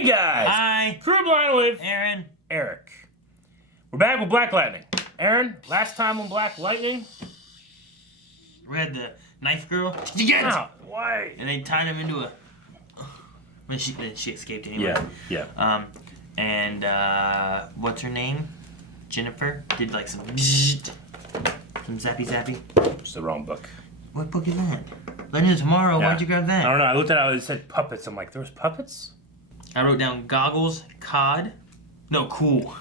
Hey guys! Hi! Crew Blind with Aaron. Eric. We're back with Black Lightning. Aaron, last time on Black Lightning, We had the knife girl. Why? And they tied him into a... Then she escaped anyway. Yeah. And what's her name? Jennifer did like some zappy. It's the wrong book. What book is that? Legend of Tomorrow. Yeah. Why'd you grab that? I don't know. I looked at it. It said puppets. I'm like, there's puppets? I wrote down goggles, cod. No, cool.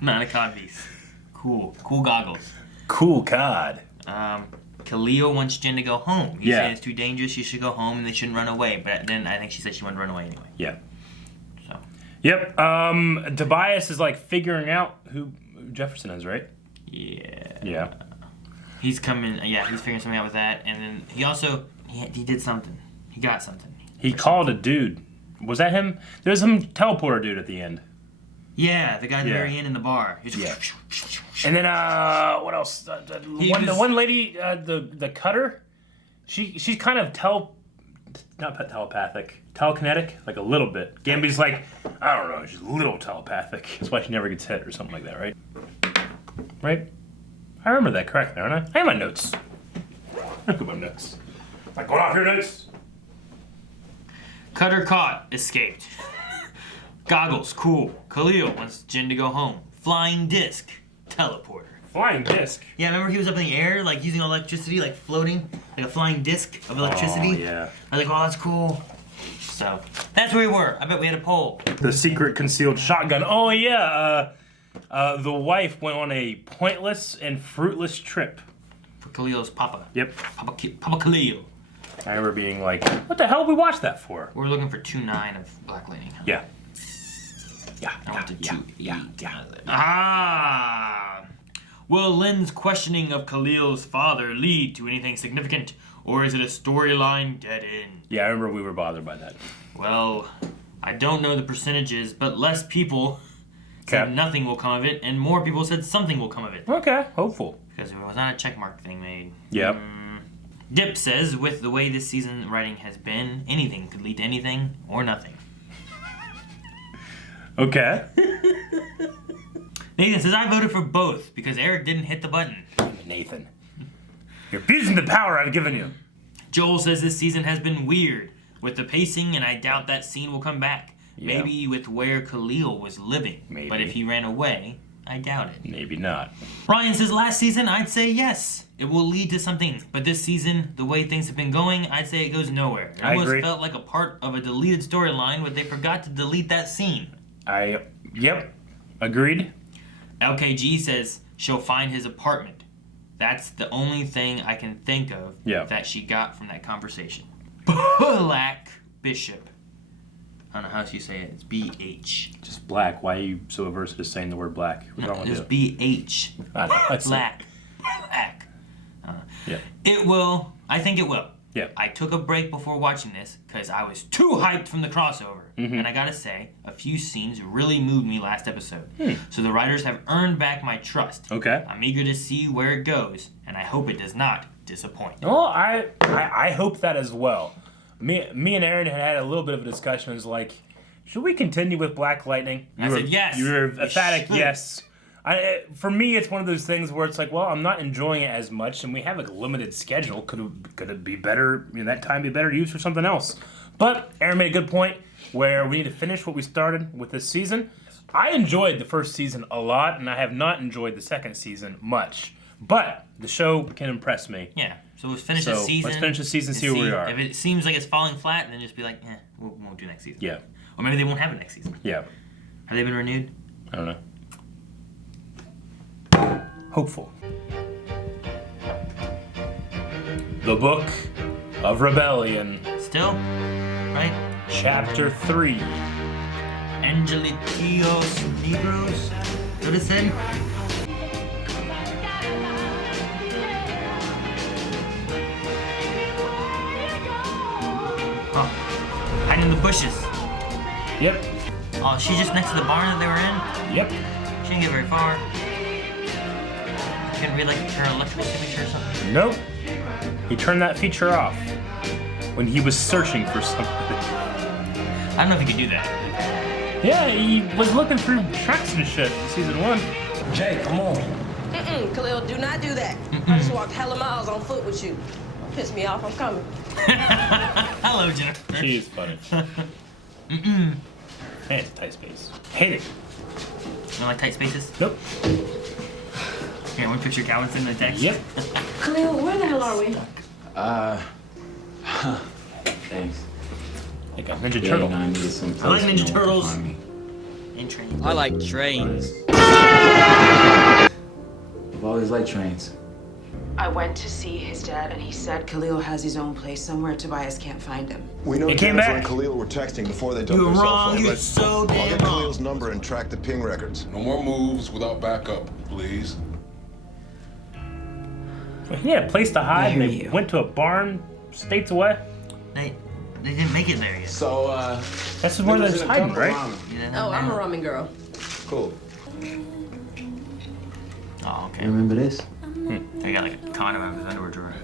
Not a cod piece. Cool goggles. Cool cod. Khalil wants Jen to go home. He Yeah. said it's too dangerous. She should go home and they shouldn't run away. But then I think she said she wanted to run away anyway. Yeah. So. Yep. Tobias is like figuring out who Jefferson is, right? Yeah. Yeah. He's coming. Yeah, he's figuring something out with that. And then he also he did something. He got something. He called a dude. Was that him? There's some teleporter dude at the end. Yeah, the guy at the very end in the bar. Yeah. And then what else? The one lady, the cutter. She's kind of not telepathic, telekinetic, like a little bit. Gamby's like, I don't know, she's a little telepathic. That's why she never gets hit or something like that, right? Right? I remember that correctly, aren't I? I have my notes. Look at my notes. Like going off your notes. Cutter caught, escaped. Goggles, cool. Khalil wants Jen to go home. Flying disc, teleporter. Flying disc. Yeah, remember he was up in the air, like using electricity, like floating, like a flying disc of electricity. Oh yeah. I was like, oh, that's cool. So that's where we were. I bet we had a poll. The secret concealed shotgun. Oh yeah. The wife went on a pointless and fruitless trip. For Khalil's papa. Yep. Papa Khalil. I remember being like, what the hell did we watch that for? We're looking for 2.9 of Black Lightning. Yeah. I went to 2.8. Ah! Will Lynn's questioning of Khalil's father lead to anything significant, or is it a storyline dead end? Yeah, I remember we were bothered by that. Well, I don't know the percentages, but less people said nothing will come of it, and more people said something will come of it. Okay, hopeful. Because there was not a checkmark thing made. Yep. Dip says, with the way this season writing has been, anything could lead to anything or nothing. Okay. Nathan says, I voted for both because Eric didn't hit the button. Nathan. You're abusing the power I've given you. Joel says this season has been weird with the pacing, and I doubt that scene will come back. Yeah. Maybe with where Khalil was living. Maybe. But if he ran away, I doubt it. Maybe not. Ryan says, last season, I'd say yes. It will lead to something. But this season, the way things have been going, I'd say it goes nowhere. It almost felt like a part of a deleted storyline, but they forgot to delete that scene. Yep. Agreed. LKG says she'll find his apartment. That's the only thing I can think of that she got from that conversation. Black Bishop. I don't know how you say it. It's B-H. Just black. Why are you so averse to saying the word black? What's wrong with you? It's B-H. I know. Black. Black. Yeah. It will. I think it will. Yeah. I took a break before watching this because I was too hyped from the crossover. Mm-hmm. And I gotta say, a few scenes really moved me last episode. So the writers have earned back my trust. Okay. I'm eager to see where it goes, and I hope it does not disappoint. Well, I hope that as well. Me and Aaron had a little bit of a discussion. It was like, should we continue with Black Lightning? I said yes. You were emphatic yes. For me, it's one of those things where it's like, well, I'm not enjoying it as much, and we have a limited schedule. Could it be better? That time be better used for something else? But Aaron made a good point where we need to finish what we started with this season. I enjoyed the first season a lot, and I have not enjoyed the second season much. But the show can impress me. Yeah. So let's finish the season. Let's finish the season, see where we are. If it seems like it's falling flat, then just be like, we won't do next season. Yeah. Or maybe they won't have it next season. Yeah. Have they been renewed? I don't know. Hopeful. The Book of Rebellion. Still? Right? Chapter 3. Angelitos Negros? Is that what it said? Oh. Hiding in the bushes. Yep. Oh, she's just next to the barn that they were in? Yep. She didn't get very far. Couldn't read like her electrical signature or something? Nope. He turned that feature off when he was searching for something. I don't know if he could do that. Yeah, he was looking through tracks and shit in season 1. Jay, come on. Khalil, do not do that. I just walked hella miles on foot with you. Piss me off, I'm coming. Hello, Jennifer. She is funny. Hey, it's tight space. Hate it. You don't like tight spaces? Nope. Here, want to put your Calvin's in the text? Yep. Khalil, where the hell are we? Thanks. Like a Ninja Turtle. I needed some I like Ninja Turtles. And trains. I like trains. I've always liked trains. I went to see his dad, and he said Khalil has his own place somewhere. Tobias can't find him. We know He came Jennifer back. and Khalil were texting before they dumped You're their cell wrong. phone. You're so I'll damn get wrong. Khalil's number and track the ping records. No more moves without backup, please. He had a place to hide, I and hear they you. went to a barn states away. They didn't make it there yet. So, That's where they're there's a hiding, couple right? ramen. Oh, I'm a ramen girl. Cool. Oh, okay. Remember this? They got like a condom out of his underwear drawer.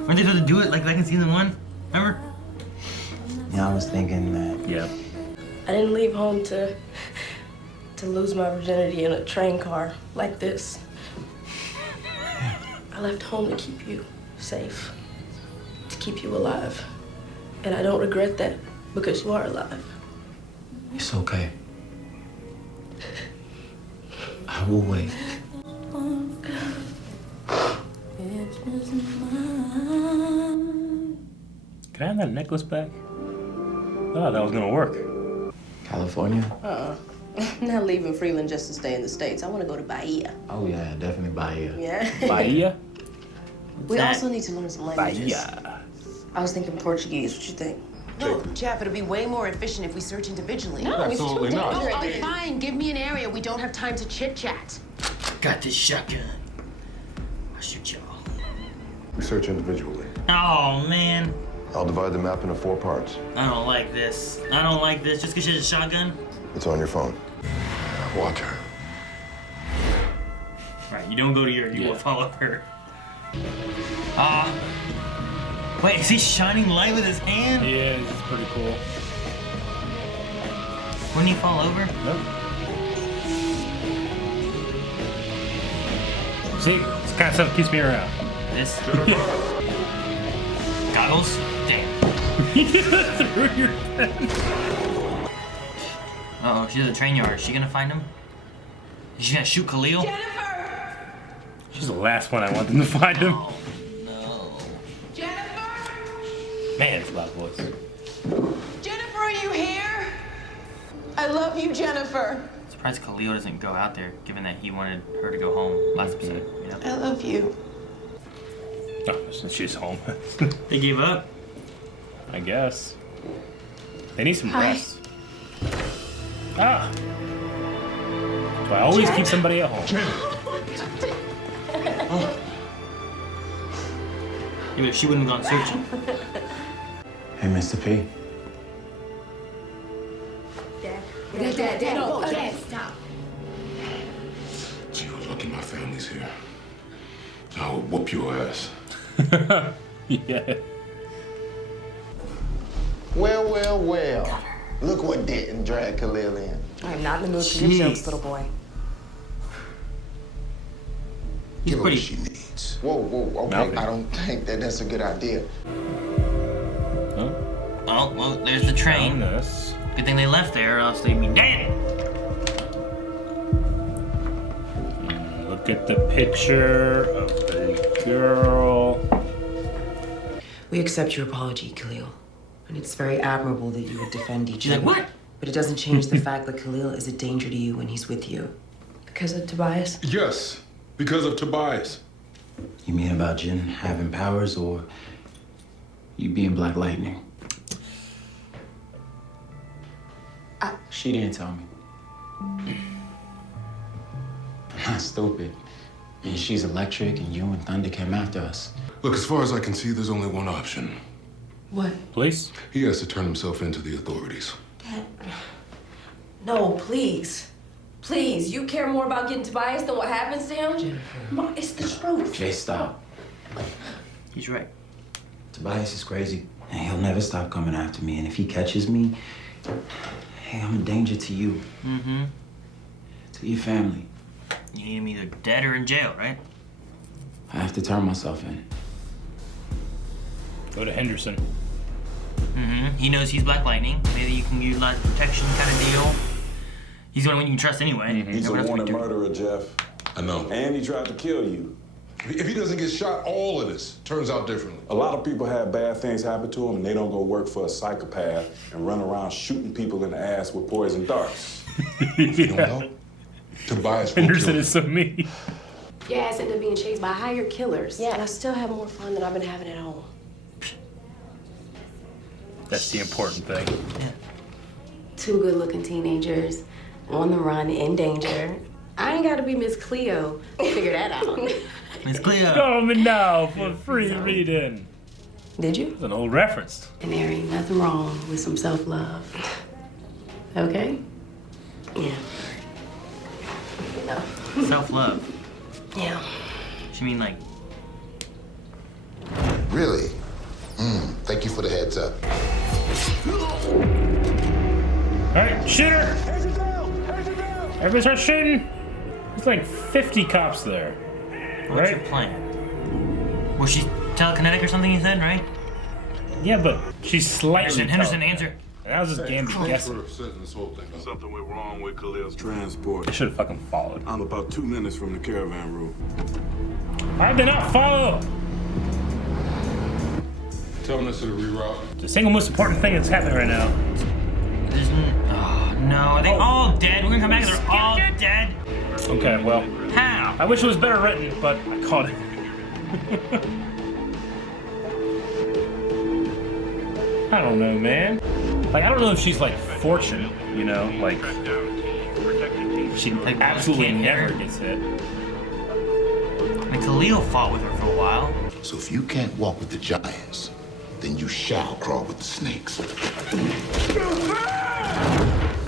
Weren't they supposed to do it like back in season 1? Remember? Yeah, I was thinking that. Yeah. I didn't leave home to lose my virginity in a train car like this. I left home to keep you safe, to keep you alive. And I don't regret that because you are alive. It's okay. I will wait. Can I have that necklace back? Oh, that was gonna work. California? I'm not leaving Freeland just to stay in the States. I want to go to Bahia. Oh yeah, definitely Bahia. Yeah. Bahia? We that? also need to learn some languages. Bahia. I was thinking Portuguese. What you think? No, Jeff, it'll be way more efficient if we search individually. No, Absolutely it's too not. dangerous. Oh, fine. Give me an area. We don't have time to chit-chat. Got this shotgun. I'll shoot y'all. We search individually. Oh, man. I'll divide the map into 4 parts. I don't like this. I don't like this. Just because she has a shotgun? It's on your phone. Watch her. Right, you don't go to your, you will Yeah. follow her. Wait, is he shining light with his hand? Yeah, this is pretty cool. Wouldn't he fall over? Nope. See, this kind of stuff keeps me around. This? Goggles? Damn. You threw your pen. Uh-oh, she's at the train yard. Is she gonna find him? Is she gonna shoot Khalil? Jennifer! She's the last one I want them to find him. Oh, no. Jennifer! Man, it's a loud voice. Jennifer, are you here? I love you, Jennifer. Surprised Khalil doesn't go out there, given that he wanted her to go home last episode. You know? I love you. Oh, since she's home. They gave up. I guess. They need some rest. Ah! So I always keep somebody at home. Yeah, but she wouldn't have gone searching. Hey, Mr. P. Dad, no, Dad, stop. Gee, you're lucky my family's here. I'll whoop your ass. Yeah. Well. Look what didn't drag Khalil in. I'm not in the mood for your jokes, little boy. He's Give her what pretty. she needs. Whoa, okay. Nothing. I don't think that's a good idea. Oh, well, there's the train. This. Good thing they left there, or else they'd be dead. Look at the picture of the girl. We accept your apology, Khalil. And it's very admirable that you would defend each She's other. like, what? But it doesn't change the fact that Khalil is a danger to you when he's with you. Because of Tobias? Yes, because of Tobias. You mean about Jen having powers or you being Black Lightning? She didn't tell me. I'm not stupid. I mean, she's electric and you and Thunder came after us. Look, as far as I can see, there's only one option. What? Police? He has to turn himself into the authorities. Dad. No, please. Please, you care more about getting Tobias than what happens to him? Jennifer. Mom, it's the truth. Jay, stop. He's right. Tobias is crazy. And he'll never stop coming after me. And if he catches me, hey, I'm a danger to you. Mm-hmm. To your family. You need him either dead or in jail, right? I have to turn myself in. Go to Henderson. Mm-hmm. He knows he's Black Lightning. Maybe you can utilize protection kind of deal. He's the only one you can trust anyway. Mm-hmm. He's a wanted murderer, Jeff. I know. And he tried to kill you. If he doesn't get shot, all of this turns out differently. A lot of people have bad things happen to them, and they don't go work for a psychopath and run around shooting people in the ass with poison darts. If you don't know, Tobias will Henderson kill is so mean. Your ass ended up being chased by hired killers. Yeah, and I still have more fun than I've been having at home. That's the important thing. Yeah. Two good-looking teenagers on the run, in danger. I ain't got to be Miss Cleo to figure that out. Miss Cleo. Coming now for free reading. Did you? It's an old reference. And there ain't nothing wrong with some self-love. Okay? Yeah. No. Self-love. Yeah. You mean like... Really? Thank you for the heads up. All right, shoot her! Everybody start shooting. There's like 50 cops there. What's your plan? Was she telekinetic or something you said, right? Yeah, but she's slightly Henderson, telekinetic. answer. And that was just Gambit guessing. Something went wrong with Khalil's transport. I should have fucking followed. I'm about 2 minutes from the caravan route. I did not follow. Telling us to reroute. The single most important thing that's happening right now. Oh, no. Are they all dead? We're gonna come back and they're all dead? Okay, well, How? I wish it was better written, but I caught it. I don't know, man. Like, I don't know if she's like fortunate, you know, like she Like, absolutely can't hit never her. gets hit. I mean, Khalil fought with her for a while. So if you can't walk with the giants, then you shall crawl with the snakes.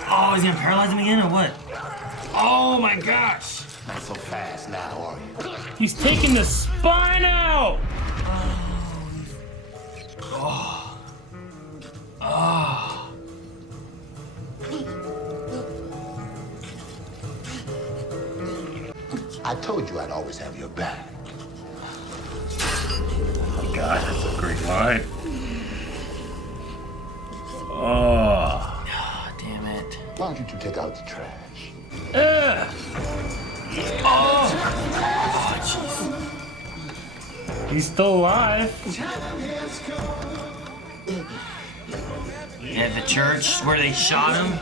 Oh, is he gonna paralyze him again or what? Oh my gosh! Not so fast now, are you? He's taking the spine out! Oh. Oh. I told you I'd always have your back. Oh God, that's a great line. Oh. Oh, damn it. Why don't you two take out the trash? Oh! Oh, jeez. He's still alive. At the church where they shot him?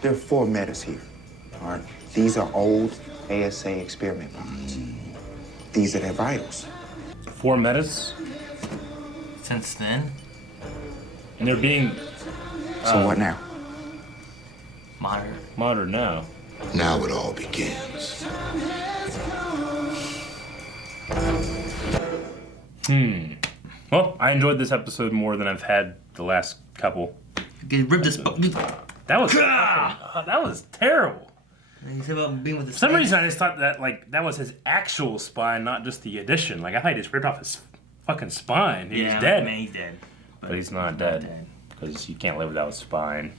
There are 4 metas here. All right. These are old ASA experiment bombs. These are their vitals. 4 metas, Since then? and they're being So what now? Monitor. modern now. Now it all begins. Well, I enjoyed this episode more than I've had the last couple. Get ripped this. That was that was terrible. You said about being with the For some reason, I just thought that like that was his actual spine, not just the addition. Like I thought he just ripped off his fucking spine. He was dead. Man, he's dead. But he's not dead because you can't live without a spine,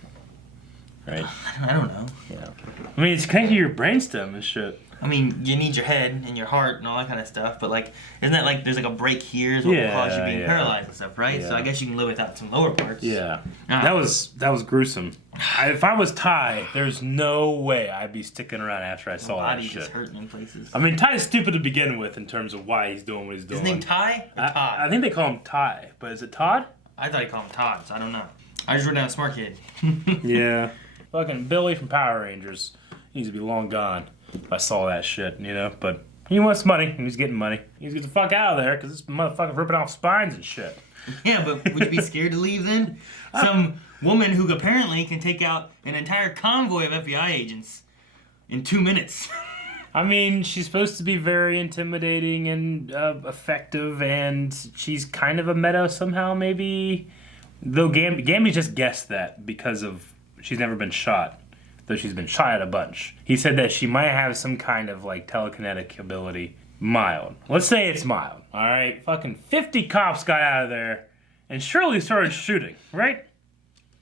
right? I don't know. Yeah. I mean, it's connected to your brainstem and shit. I mean, you need your head and your heart and all that kind of stuff, but like, isn't that like there's like a break here is what will cause you being paralyzed and stuff, right? So I guess you can live without some lower parts. Yeah. That was gruesome. If I was Ty, there's no way I'd be sticking around after I saw that shit. Just hurting in places. I mean, Ty's stupid to begin with in terms of why he's doing what he's doing. His name Ty or Todd? I think they call him Ty, but is it Todd? I thought he called him Todd, so I don't know. I just wrote down Smart Kid. Yeah. Fucking Billy from Power Rangers. He needs to be long gone if I saw that shit, you know? But he wants money. He's getting money. He needs to get the fuck out of there because this motherfucker's ripping off spines and shit. Yeah, but would you be scared to leave then? Some woman who apparently can take out an entire convoy of FBI agents in 2 minutes. I mean, she's supposed to be very intimidating and effective, and she's kind of a meta somehow, maybe. Though Gamby just guessed that because of she's never been shot, though she's been shot at a bunch. He said that she might have some kind of like telekinetic ability. Mild. Let's say it's mild. All right, fucking 50 cops got out of there, and Shirley started shooting, right?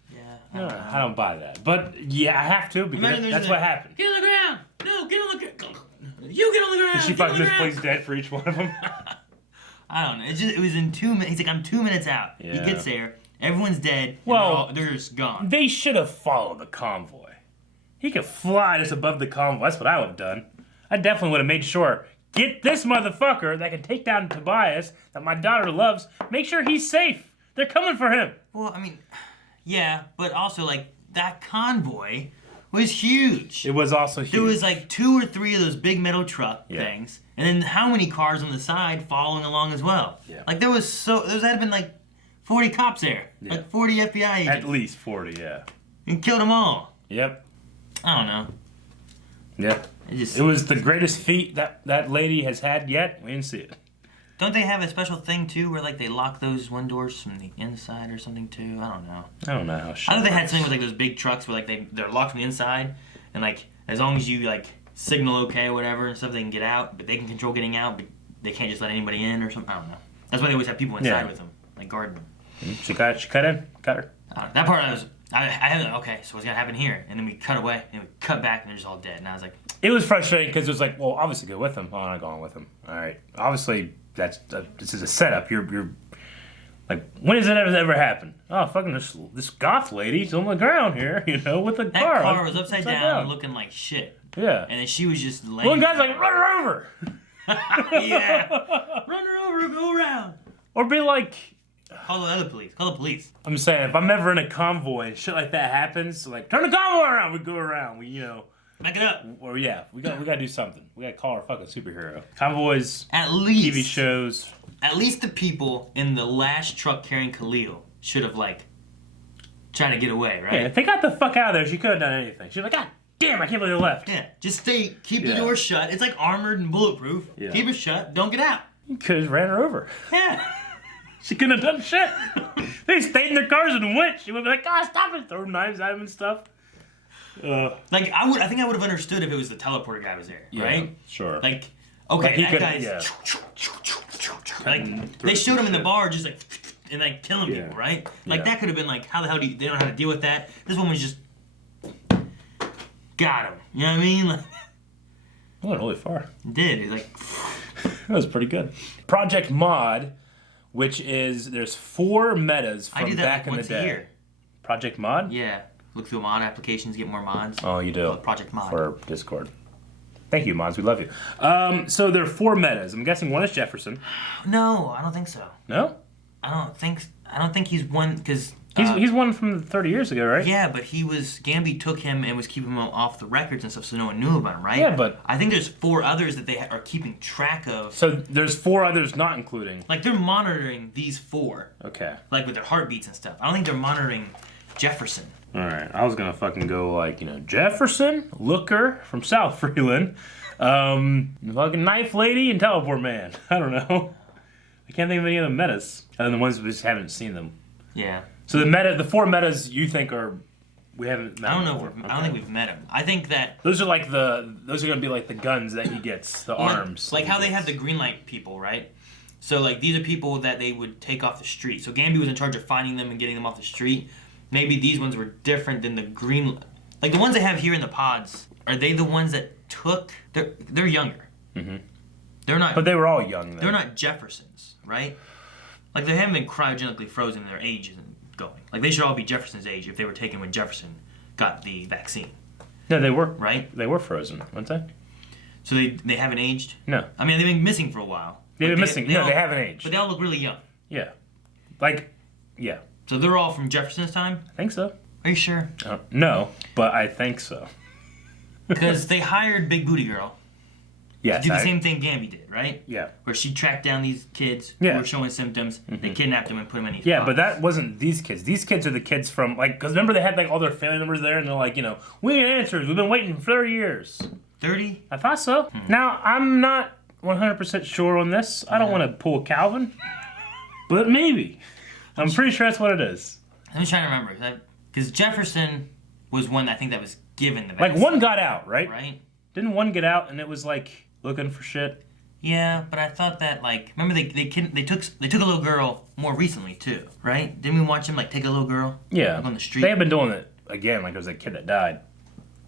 Yeah. I don't buy that. But yeah, I have to because that's what happened. Get on the ground! No, get on the ground! You get on the ground! Did she fucking misplace dead for each one of them? I don't know. It was in 2 minutes. He's like, I'm 2 minutes out. Yeah. He gets there. Everyone's dead. Well, they're just gone. They should have followed the convoy. He could fly just above the convoy. That's what I would have done. I definitely would have made sure. Get this motherfucker that can take down Tobias, that my daughter loves. Make sure he's safe. They're coming for him. Well, I mean, yeah, but also, like, that convoy was huge. It was also huge. There was, like, 2 or 3 of those big metal truck things. And then how many cars on the side following along as well? Yeah. Like, there had to been, like, 40 cops there. Yeah. Like, 40 FBI agents. At least 40, yeah. And killed them all. Yep. I don't know. Yeah. It was the greatest feat that lady has had yet. We didn't see it. Don't they have a special thing, too, where, like, they lock those windows from the inside or something, too? I don't know. I don't know how I know they had something with, like, those big trucks where, like, they're locked from the inside. And, like, as long as you, like, signal okay or whatever and stuff, they can get out. But they can control getting out, but they can't just let anybody in or something. I don't know. That's why they always have people inside with them, like, guarding them. She cut her. That part I had, okay, so what's going to happen here? And then we cut away, and we cut back, and they're just all dead. And I was like... It was frustrating because it was like, well, obviously go with him. Oh, I'm not going with him. All right. Obviously, this is a setup. You're like, when has it ever happened? Oh, fucking this goth lady's on the ground here, with the car. That car was upside down looking like shit. Yeah. And then she was just laying... One guy's like, run her over! Yeah. Run her over, go around. Or be like... Call the other police. Call the police. I'm saying, if I'm ever in a convoy and shit like that happens, like, turn the convoy around, we go around, back it up. Or yeah, we gotta do something. We gotta call our fucking superhero. Convoys, at least TV shows. At least the people in the last truck carrying Khalil should have like tried to get away, right? Yeah, if they got the fuck out of there, she could have done anything. She was like, God damn, I can't believe they left. Yeah, just keep the door shut. It's like armored and bulletproof. Yeah. Keep it shut. Don't get out. You could have ran her over. Yeah. She couldn't have done shit. They stayed in their cars and went. She would be like, God, stop it. Throw knives at him and stuff. Like, I think I would have understood if it was the teleporter guy was there, right? Sure. Like, okay, that guy's... Like, they showed him in the bar just like, and like killing people, right? Like, that could have been like, how the hell they don't know how to deal with that. This one was just... Got him. You know what I mean? Like, it went really far. It did. He's like... That was pretty good. Project Mod, which is, there's 4 metas from back in the day. Year. Project Mod? Yeah. Look through mod applications, get more mods. Oh, you do? Project Mod. For Discord. Thank you, mods. We love you. So there are 4 metas. I'm guessing one is Jefferson. No, I don't think so. No? I don't think he's one, because... He's one from 30 years ago, right? Yeah, but Gambi took him and was keeping him off the records and stuff, so no one knew about him, right? Yeah, but... I think there's 4 others that they are keeping track of. So there's 4 others not including... Like, they're monitoring these 4. Okay. Like, with their heartbeats and stuff. I don't think they're monitoring Jefferson. Alright, I was gonna fucking go like, Jefferson, Looker from South Freeland, fucking Knife Lady, and Teleport Man. I don't know. I can't think of any other metas, other than the ones we just haven't seen them. Yeah. So the 4 metas you think we haven't met. I don't know. I don't think we've met him. I think that those are gonna be like the guns that he gets, the arms. Like how they have the green light people, right? So like these are people that they would take off the street. So Gambi was in charge of finding them and getting them off the street. Maybe these ones were different than the green, like the ones they have here in the pods. Are they the ones that took? They're younger. Mm-hmm. They're not. But they were all young. They're not Jeffersons, right? Like they haven't been cryogenically frozen. Their age isn't going. Like they should all be Jefferson's age if they were taken when Jefferson got the vaccine. No, they were. Right? They were frozen, weren't they? So they haven't aged? No. I mean, they've been missing for a while. They've been missing. No, they haven't aged. But they all look really young. Yeah. Like, yeah. So they're all from Jefferson's time? I think so. Are you sure? No, but I think so. Because they hired Big Booty Girl to do the same thing Gambi did, right? Yeah. Where she tracked down these kids who were showing symptoms. Mm-hmm. They kidnapped them and put them in these pods. But that wasn't these kids. These kids are the kids from, like, because remember they had, like, all their family members there, and they're like, we need answers. We've been waiting for 30 years. 30? I thought so. Now, I'm not 100% sure on this. I don't want to pull Calvin. But maybe. I'm pretty sure that's what it is. I'm just trying to remember. Because Jefferson was one I think that was given the vaccine. Like, one got out, right? Right. Didn't one get out and it was, like, looking for shit? Yeah, but I thought that like remember they took a little girl more recently too, right? Didn't we watch him like take a little girl? Yeah. Like, on the street. They have been doing it again. Like there was a kid that died,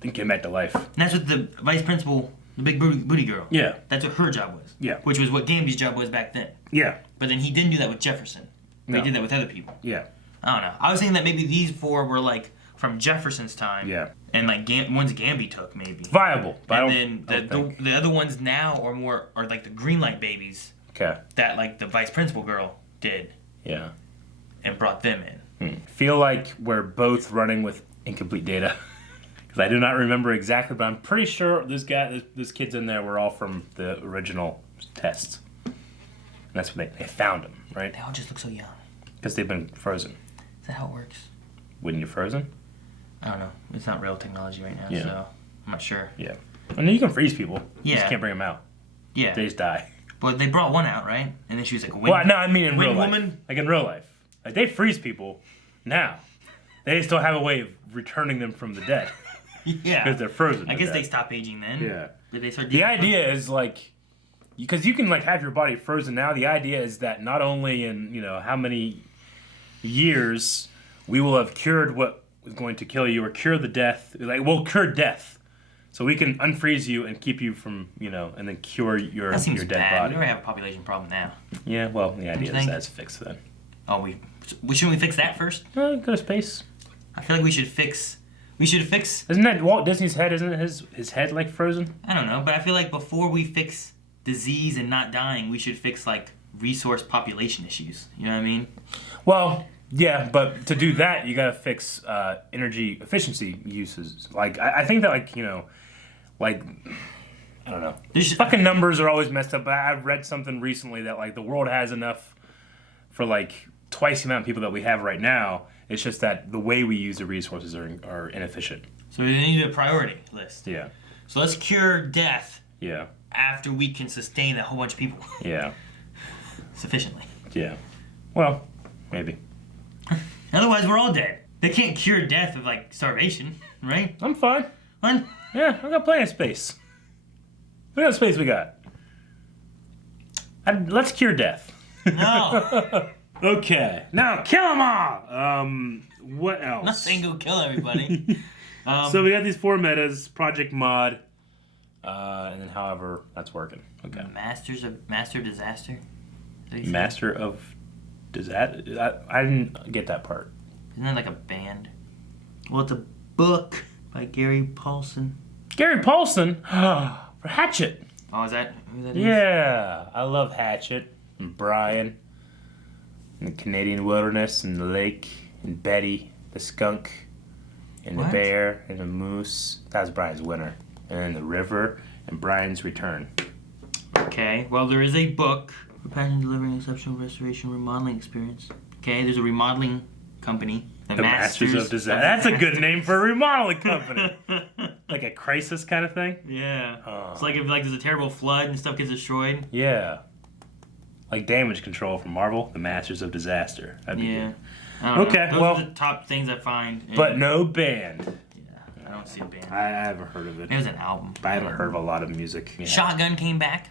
then came back to life. And that's what the vice principal, the big booty girl. Yeah. That's what her job was. Yeah. Which was what Gamby's job was back then. Yeah. But then he didn't do that with Jefferson. They did that with other people. Yeah. I don't know. I was thinking that maybe these 4 were like from Jefferson's time. Yeah. And like ones Gamby took maybe. Viable. But and then the other ones now are like the green light babies. Okay. That like the vice principal girl did. Yeah. And brought them in. Feel like we're both running with incomplete data. Because I do not remember exactly, but I'm pretty sure this kids in there were all from the original tests. And that's when they found them, right? They all just look so young. Because they've been frozen. Is that how it works? When you're frozen? I don't know. It's not real technology right now, so I'm not sure. Yeah. I mean, you can freeze people. Yeah. You just can't bring them out. Yeah. They just die. But they brought one out, right? And then she was like, well, no, I mean in real life. Woman? Like in real life. Like they freeze people now. They just don't have a way of returning them from the dead. Yeah. Because they're frozen. I guess they stop aging then. Yeah. But they start the idea is like, because you can like have your body frozen now. The idea is that not only in, how many years we will have cured what was going to kill you or cure the death. Like we'll cure death. So we can unfreeze you and keep you from, and then cure your dead body. We already have a population problem now. Yeah, well, the idea is that's fixed then. Oh, shouldn't we fix that first? Go to space. I feel like we should fix. Isn't that Walt Disney's head? Isn't his head like frozen? I don't know, but I feel like before we fix disease and not dying, we should fix like resource population issues. You know what I mean? Well, yeah, but to do that, you gotta fix energy efficiency uses. Like I think that like I don't know. Fucking numbers are always messed up. But I've read something recently that like the world has enough for like twice the amount of people that we have right now. It's just that the way we use the resources are inefficient. So we need a priority list. Yeah. So let's cure death. Yeah. After we can sustain a whole bunch of people. Yeah. Sufficiently. Yeah. Well, maybe. Otherwise, we're all dead. They can't cure death with like starvation, right? I'm fine. Fine. Yeah, I got plenty of space. What kind of space we got? Let's cure death. No. Okay. Now kill them all. What else? I'm not saying go kill everybody. So we got these 4 metas, Project Mod, and then however that's working. Okay. Master of Disaster. Master of Disaster. I didn't get that part. Isn't that like a band? Well, it's a book by Gary Paulson. Gary Paulson for Hatchet. Oh, is that who that is? Yeah, I love Hatchet and Brian. And the Canadian wilderness, and the lake, and Betty, the skunk, and the bear, and the moose. That was Brian's winter. And then the river, and Brian's return. Okay, well, there is a book. For passion delivering exceptional restoration remodeling experience. Okay, there's a remodeling company. The Masters of Disaster. That's a good name for a remodeling company. Like a crisis kind of thing? Yeah. It's like if there's a terrible flood and stuff gets destroyed. Yeah. Like damage control from Marvel, the Masters of Disaster. That'd be good. Okay, Those are the top things I find. But no band. Yeah, I don't see a band. I haven't heard of it. It was an album. I haven't heard of a lot of music. Yeah. Shotgun came back.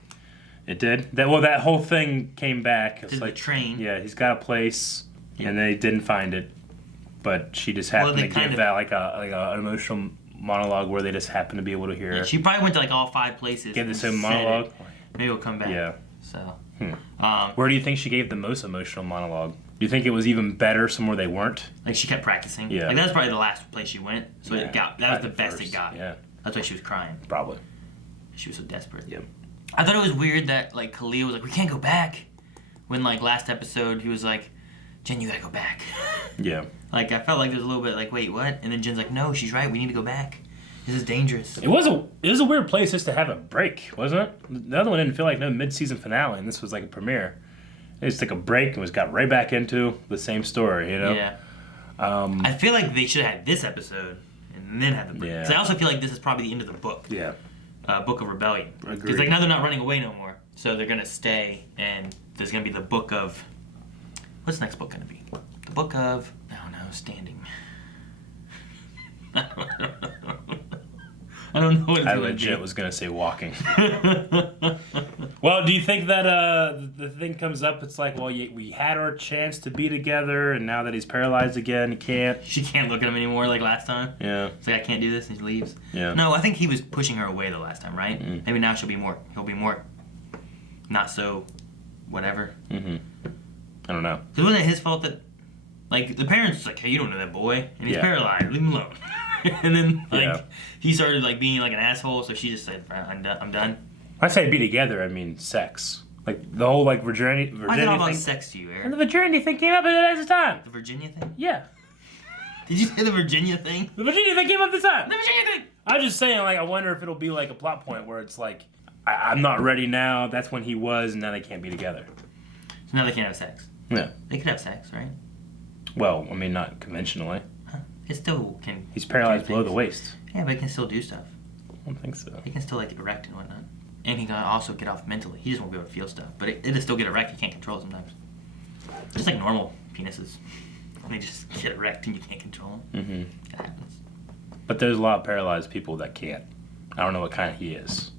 It did? That whole thing came back. It's like the train. Yeah, he's got a place, and they didn't find it. But she just happened to give that like an emotional monologue where they just happened to be able to hear. Yeah, she probably went to like all 5 places. Gave the same monologue. Maybe it'll come back. Yeah. So. Where do you think she gave the most emotional monologue? Do you think it was even better somewhere they weren't? Like she kept practicing. Yeah. Like that was probably the last place she went. So that was the best it got. Yeah. That's why she was crying. Probably. She was so desperate. Yep. I thought it was weird that like Khalil was like, we can't go back. When like last episode he was like, Jen, you gotta go back. Yeah. Like I felt like there was a little bit like, wait, what? And then Jen's like, no, she's right. We need to go back. This is dangerous. It was a weird place just to have a break, wasn't it? The other one didn't feel like no mid-season finale, and this was like a premiere. They just took a break and got right back into the same story, Yeah. I feel like they should have had this episode and then have the break. Because I also feel like this is probably the end of the book. Yeah. Book of Rebellion. Agreed. Because like now they're not running away no more, so they're gonna stay, and there's gonna be the book of. What's the next book gonna be? The book of standing. I don't know what it's I gonna legit be. was gonna say walking. Well, do you think that the thing comes up? It's like, well, we had our chance to be together, and now that he's paralyzed again, he can't. She can't look at him anymore like last time. Yeah. It's like, I can't do this, and she leaves. Yeah. No, I think he was pushing her away the last time, right? Maybe now he'll be more not so whatever. I don't know. Because wasn't it his fault that, like, the parents was like, hey, you don't know that boy, and he's paralyzed, leave him alone. And then, like, he started, like, being, like, an asshole, so she just said, I'm done. When I say be together, I mean sex. Like, the whole, like, virginity Why is it all about thing. sex to you, Eric? And the virginity thing came up at the time. The Virginia thing? Yeah. Did you say the Virginia thing? The Virginia thing came up this time. The Virginia thing! I was just saying, like, I wonder if it'll be, like, a plot point where it's like, I'm not ready now, that's when he was, and now they can't be together. So now they can't have sex? Yeah. They could have sex, right? Well, I mean, not conventionally. Huh? It still can... He's paralyzed below the waist. Yeah, but he can still do stuff. I don't think so. He can still, like, erect and whatnot. And he can also get off mentally. He just won't be able to feel stuff. But it'll still get erect. You can't control it sometimes. Just like normal penises. They just get erect and you can't control them. It happens. But there's a lot of paralyzed people that can't. I don't know what kind he is.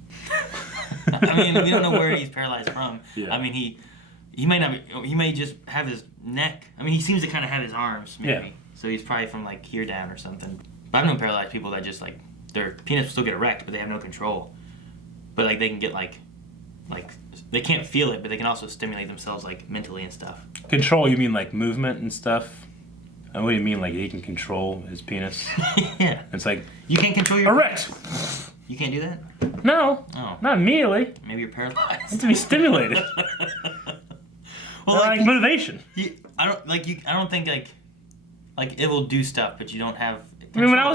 I mean, we don't know where he's paralyzed from. Yeah. I mean, he may not be, he may just have his neck. I mean, he seems to kind of have his arms, maybe. Yeah. So he's probably from, like, here down or something. But I've known paralyzed people that just, like, their penis will still get erect, but they have no control. But, like, they can get, like, they can't feel it, but they can also stimulate themselves, like, mentally and stuff. Control, you mean, like, movement and stuff? And what do you mean, like, he can control his penis? Yeah. It's like... You can't control your... Erect! You can't do that? No. Oh. Not immediately. Maybe you're paralyzed. It's to be stimulated. Well, like motivation. I don't think, like, it will do stuff, but you don't have... I mean, when I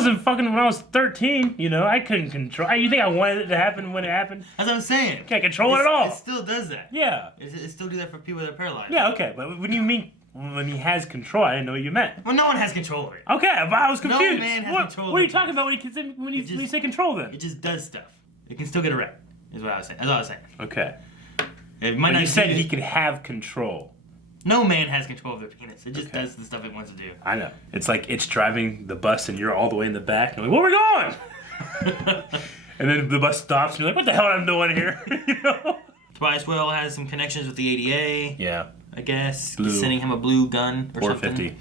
was 13, you know, I couldn't control. You think I wanted it to happen when it happened? That's what I'm saying. Can't control it at all. It still does that. Yeah. It still do that for people that are paralyzed. Yeah, okay, but when you mean when he has control, I didn't know what you meant. Well, no one has control of it. Okay, but I was confused. No man has control. What are you talking about when you say control then? It just does stuff. It can still get erect. Is what I was saying. That's all I was saying. Okay. It might but not you said he could have control. No man has control of their penis. It just does the stuff it wants to do. I know. It's like it's driving the bus and you're all the way in the back. And you're like, where are we going? And then the bus stops and you're like, what the hell am I doing here? You know? Tobias Whale has some connections with the ADA. Yeah. I guess. Blue. Sending him a blue gun or 450. something.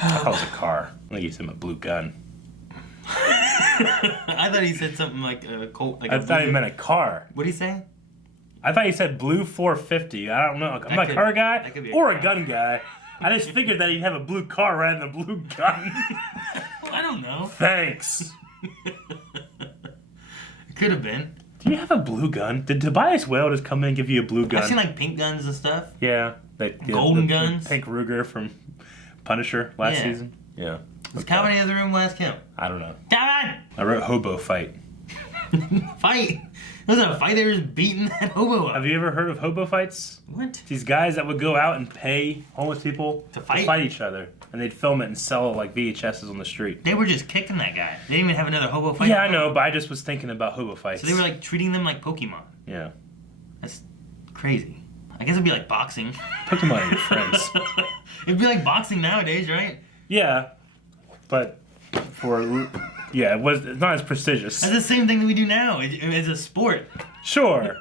That was a car. I think he sent him a blue gun. I thought he said something like a Colt. Like I thought he meant a car. What did he say? I thought he said blue 450. I don't know. I'm not a car guy or a gun guy. I just figured that he'd have a blue car rather than a blue gun. I don't know. Thanks. It could have been. Do you have a blue gun? Did Tobias Whale just come in and give you a blue gun? I've seen like pink guns and stuff. Yeah. Golden guns. The pink Ruger from Punisher last season. Yeah. Was Calvin in the room when I asked him? I don't know. Calvin! I wrote hobo fight. Fight? It wasn't a fight, they were just beating that hobo up. Have you ever heard of hobo fights? What? These guys that would go out and pay homeless people to fight each other. And they'd film it and sell like VHSs on the street. They were just kicking that guy. They didn't even have another hobo fight. Yeah, I know, but I just was thinking about hobo fights. So they were like treating them like Pokemon. Yeah. That's crazy. I guess it'd be like boxing. Pokemon are your friends. It'd be like boxing nowadays, right? Yeah. But it's not as prestigious. That's the same thing that we do now. It's a sport. Sure.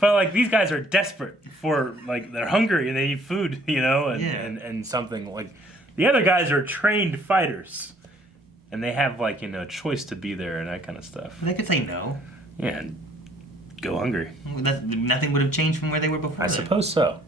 But like these guys are desperate for like they're hungry and they need food, you know, and something like the other guys are trained fighters. And they have like, you know, choice to be there and that kind of stuff. They could say no. Yeah, and go hungry. Nothing would have changed from where they were before. I suppose so.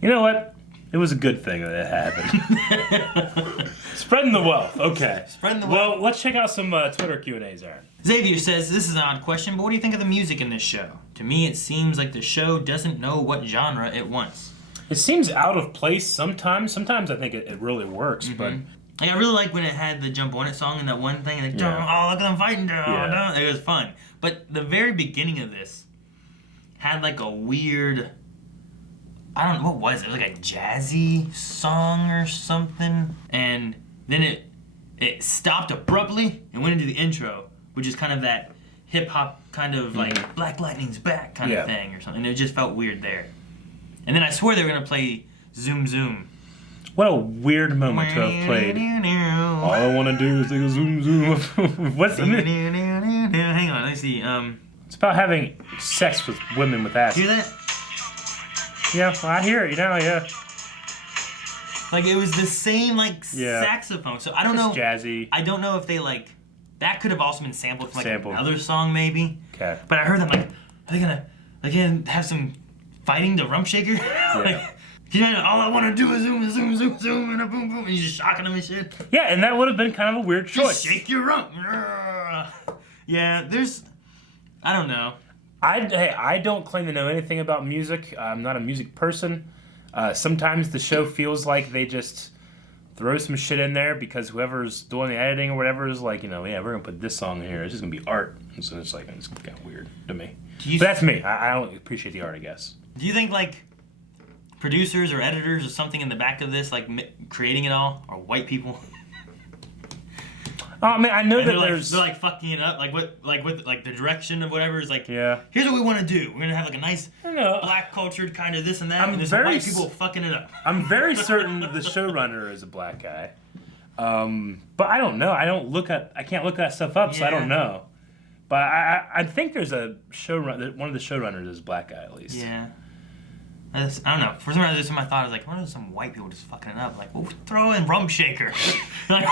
You know what? It was a good thing that it happened. Spreading the wealth. Okay. Spreading the wealth. Well, let's check out some Twitter Q&As, Aaron. Xavier says, this is an odd question, but what do you think of the music in this show? To me, it seems like the show doesn't know what genre it wants. It seems out of place sometimes. Sometimes I think it really works, but... Like, I really like when it had the Jump On It song and that one thing. Like, oh, look at them fighting. Yeah. It was fun. But the very beginning of this had like a weird... I don't know, what was it? It was like a jazzy song or something. And then it stopped abruptly and went into the intro, which is kind of that hip-hop kind of like Black Lightning's back kind of thing or something. It just felt weird there. And then I swore they were going to play Zoom Zoom. What a weird moment to have played. All I want to do is take a zoom zoom. What's the Hang on, let me see. It's about having sex with women with ass. Hear that? Yeah, well, I hear it, yeah. Like, it was the same, like, saxophone. So, I don't know. Jazzy. I don't know if they, like, that could have also been sampled from, like, another song, maybe. Okay. But I heard them, like, are they gonna have some fighting to Rump Shaker? Like, all I want to do is zoom, and a boom, boom, and he's just shocking them and shit. Yeah, and that would have been kind of a weird choice. Just shake your rump. Yeah, I don't know. I don't claim to know anything about music. I'm not a music person. Sometimes the show feels like they just throw some shit in there because whoever's doing the editing or whatever is like, we're going to put this song in here. It's just going to be art. And so it's like, it's kind of weird to me. But that's me. I don't appreciate the art, I guess. Do you think, like, producers or editors or something in the back of this, like, creating it all, are white people? Oh, man, I know that they're like fucking it up, with the direction of whatever is like. Yeah. Here's what we want to do. We're gonna have like a nice black cultured kind of this and that. And there's white people fucking it up. I'm very certain the showrunner is a black guy, but I don't know. I can't look that stuff up, so I don't know. But I think there's a showrunner. One of the showrunners is a black guy at least. Yeah. I don't know. For some reason, just in my thought, I was like, what are some white people just fucking it up? Like, well, throw in Rump Shaker. Like,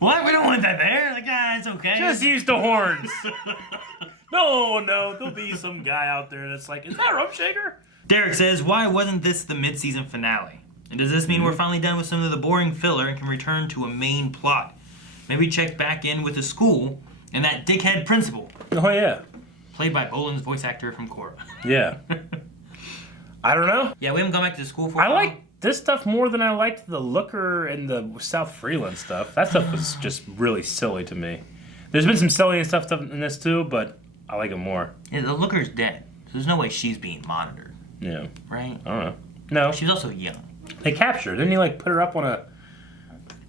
what? We don't want that there. Like, it's okay. Just use the horns. No, there'll be some guy out there that's like, is that Rump Shaker? Derek says, why wasn't this the mid-season finale? And does this mean we're finally done with some of the boring filler and can return to a main plot? Maybe check back in with the school and that dickhead principal. Oh, yeah. Played by Boland's voice actor from Korra. Yeah. I don't know. Yeah, we haven't gone back to school for a while. I like this stuff more than I liked the Looker and the South Freeland stuff. That stuff was just really silly to me. There's been some silly and stuff in this too, but I like it more. Yeah, the Looker's dead, so there's no way she's being monitored. Yeah. Right? I don't know. No. She's also young. They captured her. Didn't he put her up on a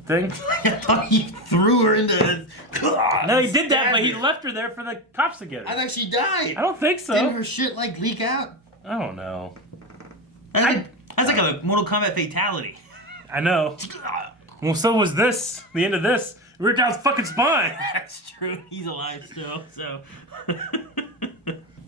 thing? I thought he threw her into... No, he did that, but he left her there for the cops to get her. I thought she died. I don't think so. Didn't her shit leak out? I don't know. That's like a Mortal Kombat fatality. I know. Well, so was this. The end of this. Ripped out his fucking spine. That's true. He's alive still, so...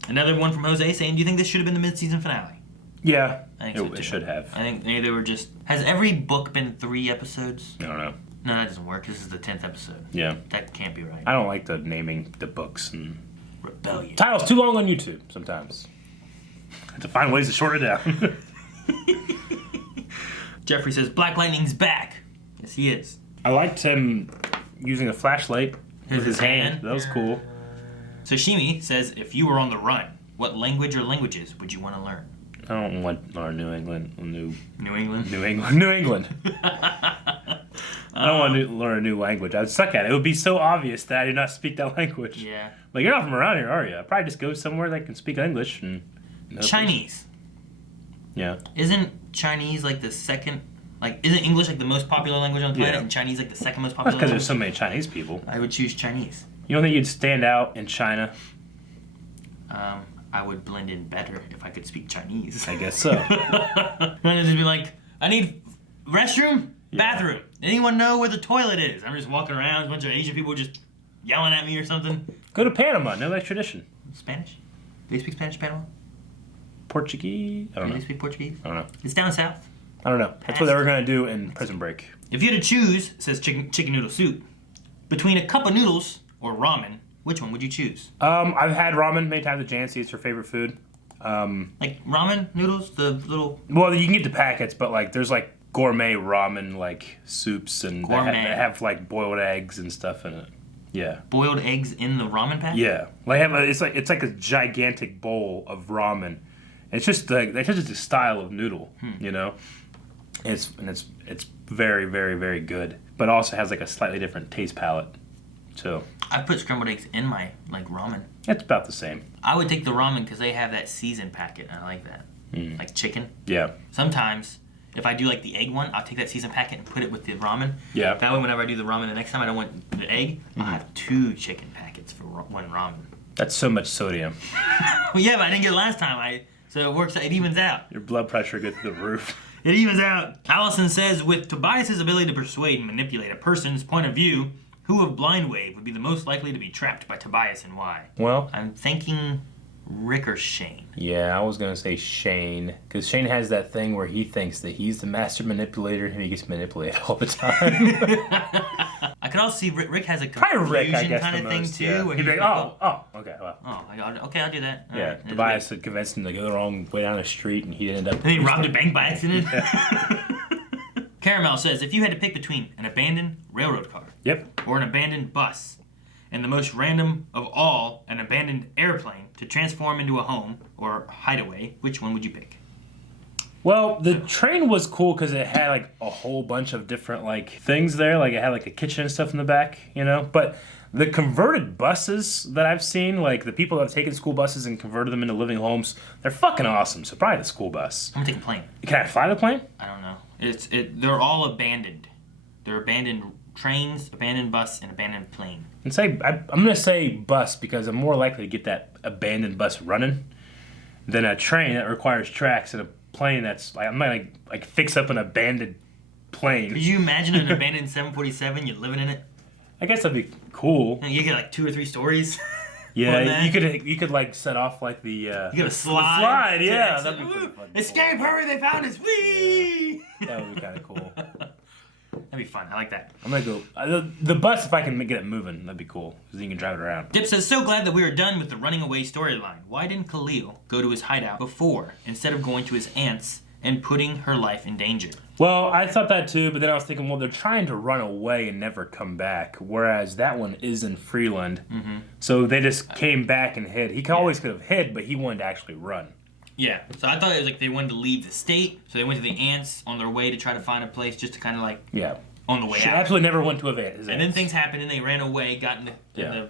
Another one from Jose saying, do you think this should have been the mid-season finale? Yeah, I think so too. It should have. I think maybe they were just... Has every book been 3 episodes? I don't know. No, that doesn't work. This is the 10th episode. Yeah. That can't be right. I don't like the naming the books and... Rebellion. Title's too long on YouTube sometimes. I have to find ways to short it down. Jeffrey says, Black Lightning's back. Yes, he is. I liked him using a flashlight with his hand. That was cool. Sashimi says, if you were on the run, what language or languages would you want to learn? I don't want to learn New England. New England? New England. I don't want to learn a new language. I'd suck at it. It would be so obvious that I do not speak that language. Yeah. Like, you're not from around here, are you? I'd probably just go somewhere that can speak English. And Chinese. Yeah. Isn't Chinese like the second... Like, isn't English like the most popular language on the planet and Chinese like the second most popular because language? there's so many Chinese people. I would choose Chinese. You don't think you'd stand out in China? I would blend in better if I could speak Chinese. I guess so. And just be like, I need restroom, bathroom. Anyone know where the toilet is? I'm just walking around, a bunch of Asian people just yelling at me or something. Go to Panama. Know that tradition. Spanish? Do they speak Spanish in Panama? Portuguese? I don't know. Do they speak Portuguese? I don't know. It's down south. I don't know. That's what they were going to do in Prison Break. If you had to choose, says chicken noodle soup, between a cup of noodles or ramen, which one would you choose? I've had ramen many times with Jancy. It's her favorite food. Like ramen noodles, the little... Well, you can get the packets, but like there's like gourmet ramen like soups and they have like boiled eggs and stuff in it. Yeah. Boiled eggs in the ramen pack? Yeah. It's like a gigantic bowl of ramen. It's just like that's just a style of noodle, you know. It's very, very, very good, but also has like a slightly different taste palette. So I put scrambled eggs in my like ramen. It's about the same. I would take the ramen because they have that seasoned packet, and I like that. Like chicken. Yeah. Sometimes if I do like the egg one, I'll take that seasoned packet and put it with the ramen. Yeah. That way, whenever I do the ramen the next time, I don't want the egg. I'll have 2 chicken packets for one ramen. That's so much sodium. Well, yeah, but I didn't get it last time. So it works. It evens out. Your blood pressure goes through the roof. It evens out. Allison says, with Tobias' ability to persuade and manipulate a person's point of view, Who of Blind Wave would be the most likely to be trapped by Tobias and why? Well, I'm thinking Rick or Shane. Yeah, I was going to say Shane. Because Shane has that thing where he thinks that he's the master manipulator and he gets manipulated all the time. I could also see Rick has a Rick, I guess, kind of thing too. Yeah. Where he'd be like, okay, well. Oh, okay, I'll do that. All yeah, right. Tobias had convinced him to go the wrong way down the street and he'd end up... And he robbed a bank by accident? Caramel says, if you had to pick between an abandoned railroad car or an abandoned bus, and the most random of all, an abandoned airplane, to transform into a home or hideaway, which one would you pick? Well, the train was cool because it had like a whole bunch of different like things there. Like it had like a kitchen and stuff in the back, you know? But the converted buses that I've seen, like the people that have taken school buses and converted them into living homes, they're fucking awesome. So probably the school bus. I'm gonna take a plane. Can I fly the plane? I don't know. They're all abandoned. They're abandoned trains, abandoned bus, and abandoned plane. And I'm gonna say bus because I'm more likely to get that abandoned bus running than a train that requires tracks and a plane that's like I'm gonna like fix up an abandoned plane. Could you imagine an abandoned 747? You're living in it. I guess that'd be cool. You get like 2 or 3 stories. Yeah, you could like set off like the you get a slide. The slide, yeah, that'd be pretty fun. Escape! Hurry! They found us! Whee! Yeah, that would be kind of cool. That'd be fun. I like that. I'm gonna go the bus if I can get it moving. That'd be cool because you can drive it around. Dip says, so glad that we are done with the running away storyline. Why didn't Khalil go to his hideout before instead of going to his aunt's and putting her life in danger? Well, I thought that too, but then I was thinking, well, they're trying to run away and never come back, whereas that one is in Freeland. Mm-hmm. So they just came back and hid. He always could have hid, but he wanted to actually run. Yeah, so I thought it was like they wanted to leave the state, so they went to the aunts on their way to try to find a place just to kind of like on the way out. She absolutely never went to his and then things happened and they ran away, got in the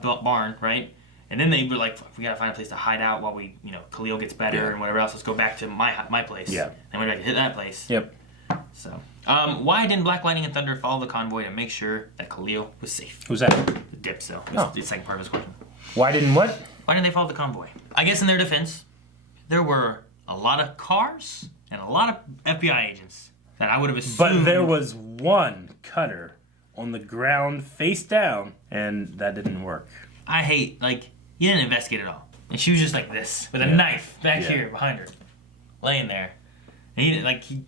barn, right? And then they were like, we gotta find a place to hide out while we, Khalil gets better and whatever else. Let's go back to my place. Yeah. And we went back to hit that place. Yep. So, why didn't Black Lightning and Thunder follow the convoy to make sure that Khalil was safe? Who's that? The Dip, so that's the second part of his question. Why didn't what? Why didn't they follow the convoy? I guess in their defense, there were a lot of cars and a lot of FBI agents that I would have assumed. But there was one cutter on the ground face down, and that didn't work. I hate, you didn't investigate at all. And she was just like this, with a knife back here behind her, laying there. And he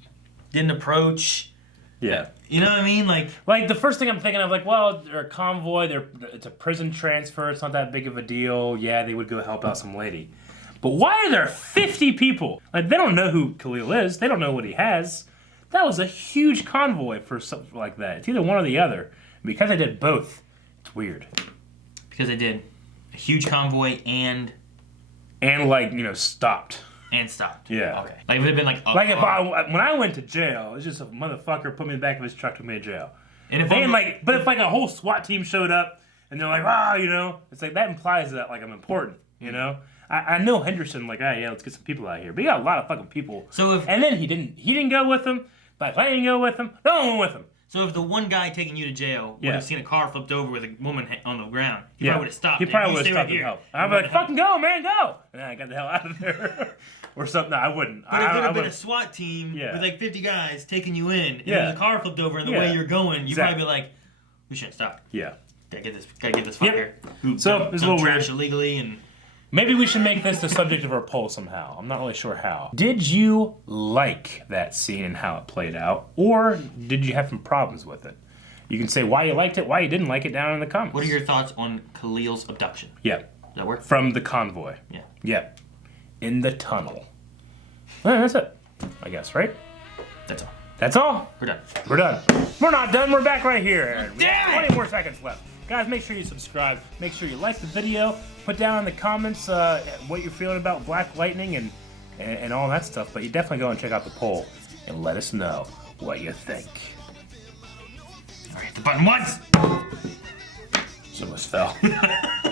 didn't approach. Yeah. You know what I mean? Like the first thing I'm thinking of, they're a convoy, it's a prison transfer, it's not that big of a deal. Yeah, they would go help out some lady. But why are there 50 people? They don't know who Khalil is. They don't know what he has. That was a huge convoy for something like that. It's either one or the other. Because they did both, it's weird. Because they did a huge convoy and stopped. And stopped. Yeah. Okay. It would have been when I went to jail, it's just a motherfucker put me in the back of his truck, took me to jail. And if if a whole SWAT team showed up and they're like, it's like that implies that I'm important, I know Henderson, let's get some people out here. But he got a lot of fucking people. And then he didn't go with them. Black Lightning didn't go with them. No one went with him. So if the one guy taking you to jail would have seen a car flipped over with a woman on the ground, he probably would have stopped. He probably would have stopped and helped. I'd be like, fucking go, man, go! And then I got the hell out of there. Or something. No, I wouldn't. But if there had been a SWAT team with 50 guys taking you in, and then the car flipped over and the way you're going, you'd probably be like, we shouldn't stop. Yeah. Gotta get this fucker who so it's a little weird. Illegally and... Maybe we should make this the subject of our poll somehow. I'm not really sure how. Did you like that scene and how it played out? Or did you have some problems with it? You can say why you liked it, why you didn't like it down in the comments. What are your thoughts on Khalil's abduction? Yeah. Does that work? From the convoy. Yeah. Yeah. In the tunnel. Well, that's it. I guess, right? That's all. That's all? We're done. We're done. We're not done. We're back right here, Aaron. We Damn got 20 more seconds left. Guys, make sure you subscribe. Make sure you like the video. Put down in the comments what you're feeling about Black Lightning and all that stuff. But you definitely go and check out the poll and let us know what you think. All right, the button once. Almost fell.